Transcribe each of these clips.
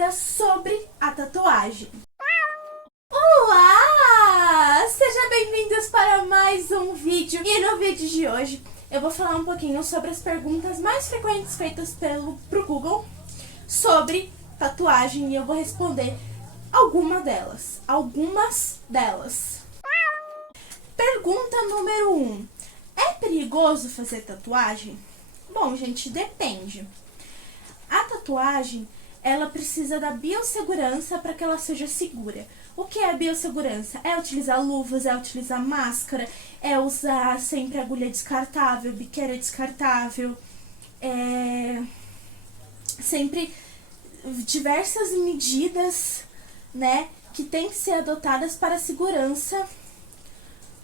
dúvidas sobre a tatuagem. Olá! Sejam bem-vindos para mais um vídeo. E no vídeo de hoje eu vou falar um pouquinho sobre as perguntas mais frequentes feitas pro Google sobre tatuagem e eu vou responder algumas delas. Pergunta número 1. É perigoso fazer tatuagem? Bom, gente, depende. A tatuagem, ela precisa da biossegurança para que ela seja segura. O que é a biossegurança? É utilizar luvas, é utilizar máscara, é usar sempre agulha descartável, biqueira descartável, sempre diversas medidas, né, que tem que ser adotadas para a segurança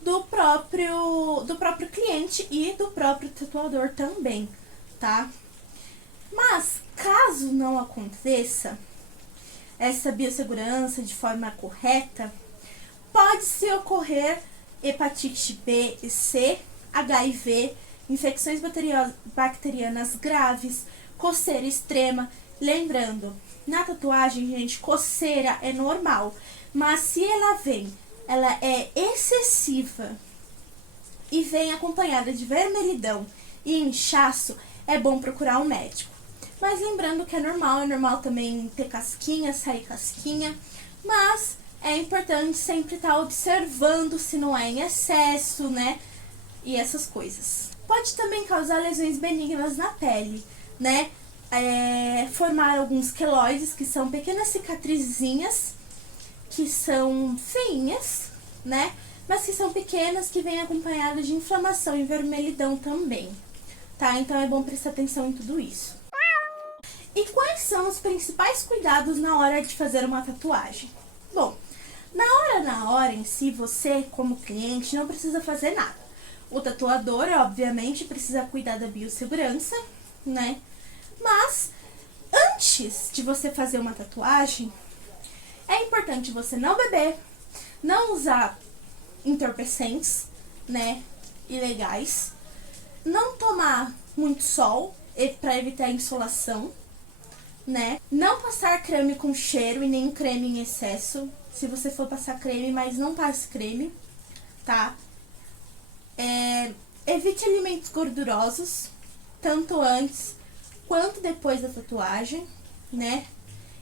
do próprio cliente e do próprio tatuador também, tá? Mas, caso não aconteça essa biossegurança de forma correta, pode-se ocorrer hepatite B e C, HIV, infecções bacterianas graves, coceira extrema. Lembrando, na tatuagem, gente, coceira é normal, mas se ela é excessiva e vem acompanhada de vermelhidão e inchaço, é bom procurar um médico. Mas lembrando que é normal também ter casquinha, sair casquinha, mas é importante sempre estar observando se não é em excesso, né, e essas coisas. Pode também causar lesões benignas na pele, né, formar alguns queloides, que são pequenas cicatrizinhas, que são feinhas, né, mas que são pequenas, que vêm acompanhadas de inflamação e vermelhidão também, tá? Então é bom prestar atenção em tudo isso. E quais são os principais cuidados na hora de fazer uma tatuagem? Bom, na hora em si, você, como cliente, não precisa fazer nada. O tatuador, obviamente, precisa cuidar da biossegurança, né? Mas, antes de você fazer uma tatuagem, é importante você não beber, não usar entorpecentes, né, ilegais, não tomar muito sol para evitar insolação, né, não passar creme com cheiro e nem creme em excesso. Se você for passar creme, mas não passe creme, tá? Evite alimentos gordurosos, tanto antes quanto depois da tatuagem, né?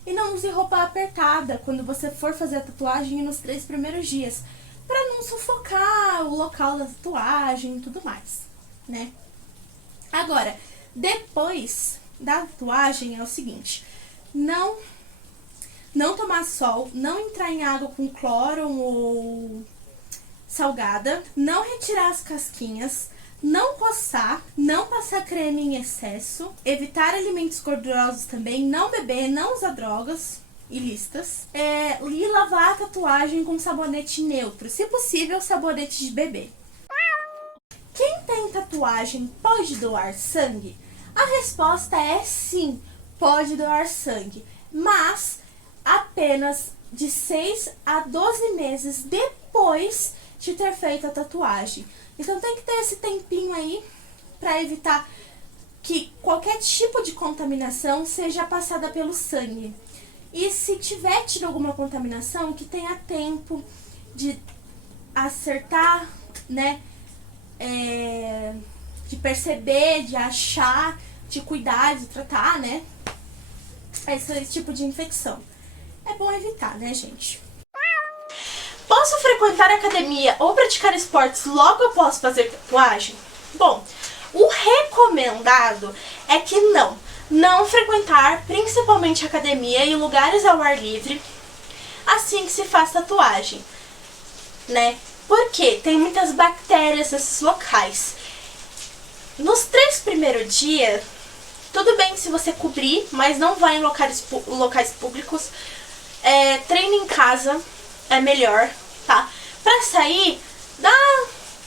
E não use roupa apertada quando você for fazer a tatuagem nos 3 primeiros dias, para não sufocar o local da tatuagem e tudo mais, né? Agora, depois da tatuagem é o seguinte: não tomar sol, não entrar em água com cloro ou salgada, não retirar as casquinhas, não coçar, não passar creme em excesso, evitar alimentos gordurosos também, não beber, não usar drogas ilícitas, e lavar a tatuagem com sabonete neutro, se possível sabonete de bebê. Quem tem tatuagem pode doar sangue? A resposta é sim, pode doar sangue, mas apenas de 6 a 12 meses depois de ter feito a tatuagem. Então tem que ter esse tempinho aí para evitar que qualquer tipo de contaminação seja passada pelo sangue. E se tiver tido alguma contaminação, que tenha tempo de acertar, né, de perceber, de achar, de cuidar, de tratar, né, esse tipo de infecção. É bom evitar, né, gente? Posso frequentar a academia ou praticar esportes logo após fazer tatuagem? Bom, o recomendado é que não frequentar principalmente academia e lugares ao ar livre assim que se faz tatuagem, né? Porque tem muitas bactérias nesses locais. Nos 3 primeiros dias, tudo bem se você cobrir, mas não vá em locais públicos. Treine em casa é melhor, tá? Pra sair,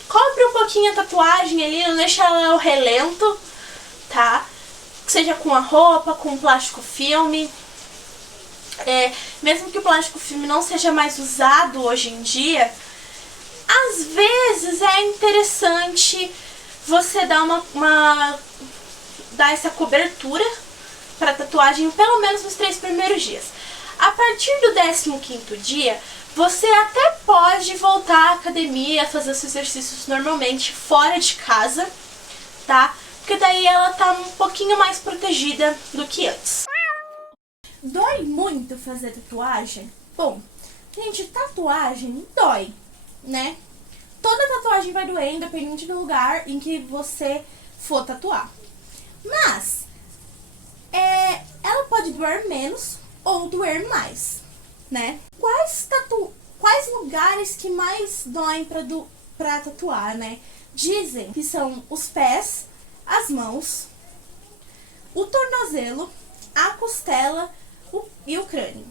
cobre um pouquinho a tatuagem ali, não deixa ela ao relento, tá? Seja com a roupa, com plástico filme. Mesmo que o plástico filme não seja mais usado hoje em dia, às vezes é interessante você dar dar essa cobertura, para tatuagem, pelo menos nos 3 primeiros dias. A partir do 15º dia, você até pode voltar à academia, fazer os exercícios normalmente fora de casa, tá? Porque daí ela tá um pouquinho mais protegida do que antes. Dói muito fazer tatuagem? Bom, gente, tatuagem dói, né? Toda tatuagem vai doer, independente do lugar em que você for tatuar. Mas, ela pode doer menos ou doer mais, né? Quais lugares que mais doem pra tatuar, né? Dizem que são os pés, as mãos, o tornozelo, a costela e o crânio,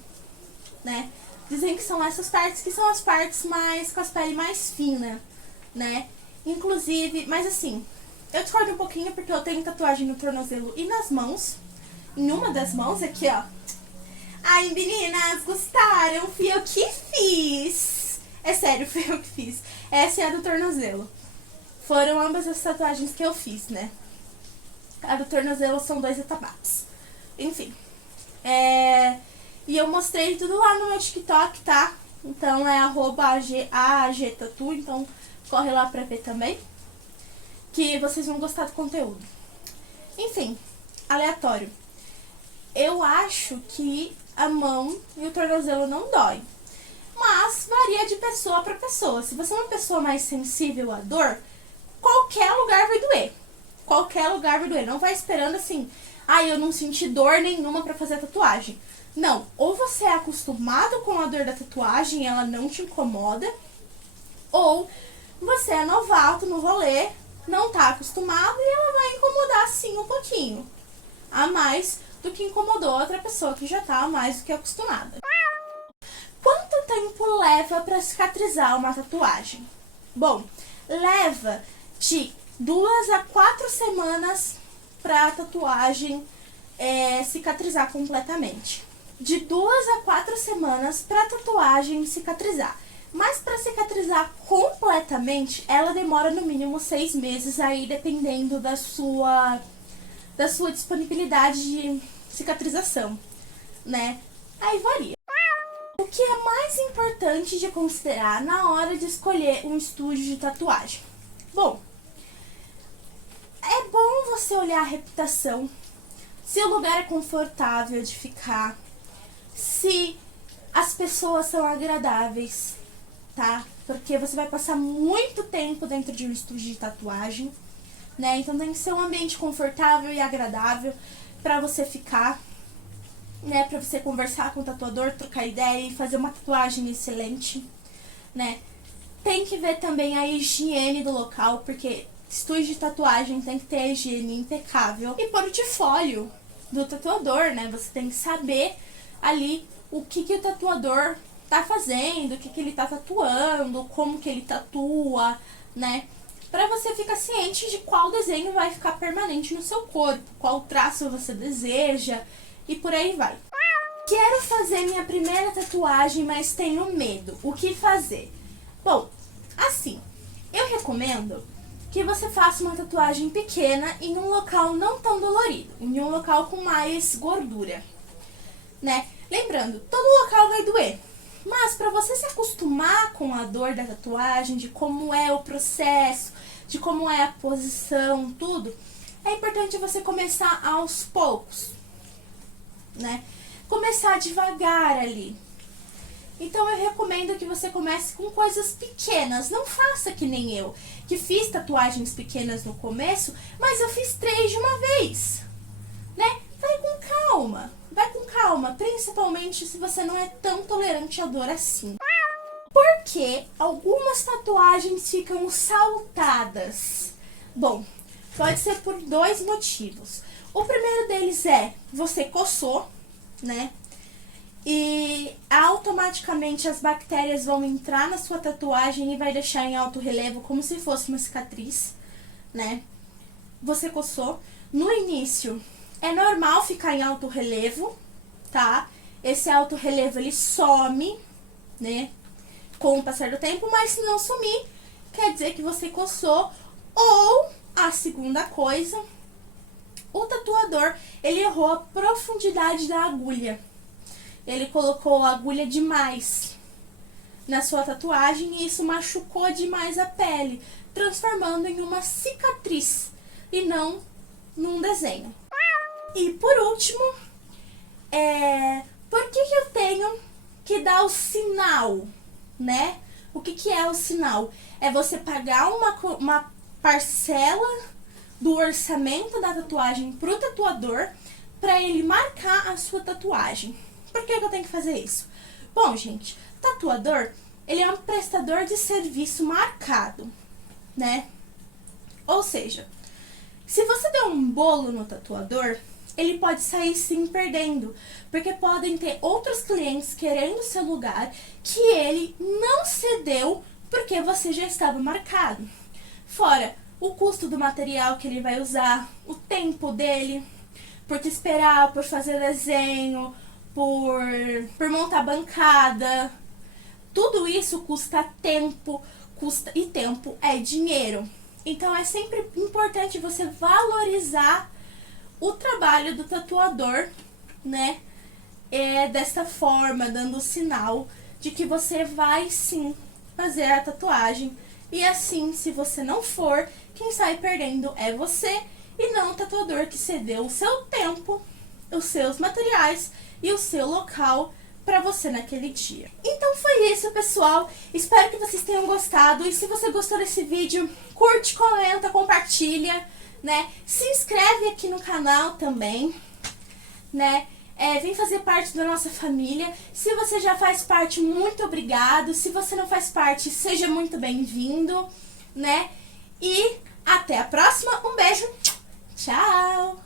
né? Dizem que são essas partes que são as partes mais com as pele mais fina, né? Inclusive, mas assim, eu discordo um pouquinho porque eu tenho tatuagem no tornozelo e nas mãos. Em uma das mãos aqui, ó. Ai, meninas, gostaram? Fui eu que fiz. É sério, fui eu que fiz. Essa é a do tornozelo. Foram ambas as tatuagens que eu fiz, né? A do tornozelo são 2 etabatos. Enfim. E eu mostrei tudo lá no meu TikTok, tá? Então é @agtatu, então corre lá pra ver também. Que vocês vão gostar do conteúdo. Enfim, aleatório. Eu acho que a mão e o tornozelo não dói. Mas varia de pessoa pra pessoa. Se você é uma pessoa mais sensível à dor, qualquer lugar vai doer. Qualquer lugar vai doer. Não vai esperando assim, eu não senti dor nenhuma pra fazer a tatuagem. Não, ou você é acostumado com a dor da tatuagem e ela não te incomoda, ou você é novato no rolê, não tá acostumado e ela vai incomodar sim um pouquinho. A mais do que incomodou outra pessoa que já tá mais do que acostumada. Quanto tempo leva pra cicatrizar uma tatuagem? Bom, leva de 2 a 4 semanas pra tatuagem cicatrizar completamente. De 2 a 4 semanas pra tatuagem cicatrizar. Mas pra cicatrizar completamente, ela demora no mínimo 6 meses aí, dependendo da sua disponibilidade de cicatrização, né? Aí varia. O que é mais importante de considerar na hora de escolher um estúdio de tatuagem? Bom, é bom você olhar a reputação, se o lugar é confortável de ficar, se as pessoas são agradáveis, tá? Porque você vai passar muito tempo dentro de um estúdio de tatuagem, né? Então tem que ser um ambiente confortável e agradável pra você ficar, né? Pra você conversar com o tatuador, trocar ideia e fazer uma tatuagem excelente, né? Tem que ver também a higiene do local, porque estúdio de tatuagem tem que ter a higiene impecável. E portfólio do tatuador, né? Você tem que saber ali o que o tatuador tá fazendo, o que ele tá tatuando, como que ele tatua, né? Pra você ficar ciente de qual desenho vai ficar permanente no seu corpo, qual traço você deseja e por aí vai. Quero fazer minha primeira tatuagem, mas tenho medo. O que fazer? Bom, assim, eu recomendo que você faça uma tatuagem pequena em um local não tão dolorido, em um local com mais gordura, né? Lembrando, todo local vai doer, mas para você se acostumar com a dor da tatuagem, de como é o processo, de como é a posição, tudo, é importante você começar aos poucos, né? Começar devagar ali. Então eu recomendo que você comece com coisas pequenas. Não faça que nem eu, que fiz tatuagens pequenas no começo, mas eu fiz 3 de uma vez, né? Vai com calma, principalmente se você não é tão tolerante à dor assim. Porque algumas tatuagens ficam saltadas? Bom, pode ser por 2 motivos. O primeiro deles é, você coçou, né? E automaticamente as bactérias vão entrar na sua tatuagem e vai deixar em alto relevo como se fosse uma cicatriz, né? Você coçou. No início, é normal ficar em alto relevo, tá? Esse alto relevo, ele some, né? Com o passar do tempo, mas se não sumir, quer dizer que você coçou. Ou, a segunda coisa, o tatuador, ele errou a profundidade da agulha. Ele colocou a agulha demais na sua tatuagem e isso machucou demais a pele, transformando em uma cicatriz e não num desenho. E por último, por que eu tenho que dar o sinal, né? O que é o sinal? É você pagar uma parcela do orçamento da tatuagem pro tatuador para ele marcar a sua tatuagem. Por que eu tenho que fazer isso? Bom, gente, tatuador, ele é um prestador de serviço marcado, né? Ou seja, se você der um bolo no tatuador, ele pode sair sim perdendo, porque podem ter outros clientes querendo seu lugar que ele não cedeu porque você já estava marcado. Fora o custo do material que ele vai usar, o tempo dele, por te esperar, por fazer desenho, por montar bancada. Tudo isso custa tempo, e tempo é dinheiro. Então é sempre importante você valorizar o trabalho do tatuador, né? Desta forma, dando o sinal de que você vai sim fazer a tatuagem. E assim, se você não for, quem sai perdendo é você e não o tatuador que cedeu o seu tempo, os seus materiais e o seu local para você naquele dia. Então foi isso, pessoal. Espero que vocês tenham gostado. E se você gostou desse vídeo, curte, comenta, compartilha, né? Se inscreve aqui no canal também, né? Vem fazer parte da nossa família. Se você já faz parte, muito obrigado. Se você não faz parte, seja muito bem-vindo, né? E até a próxima. Um beijo. Tchau!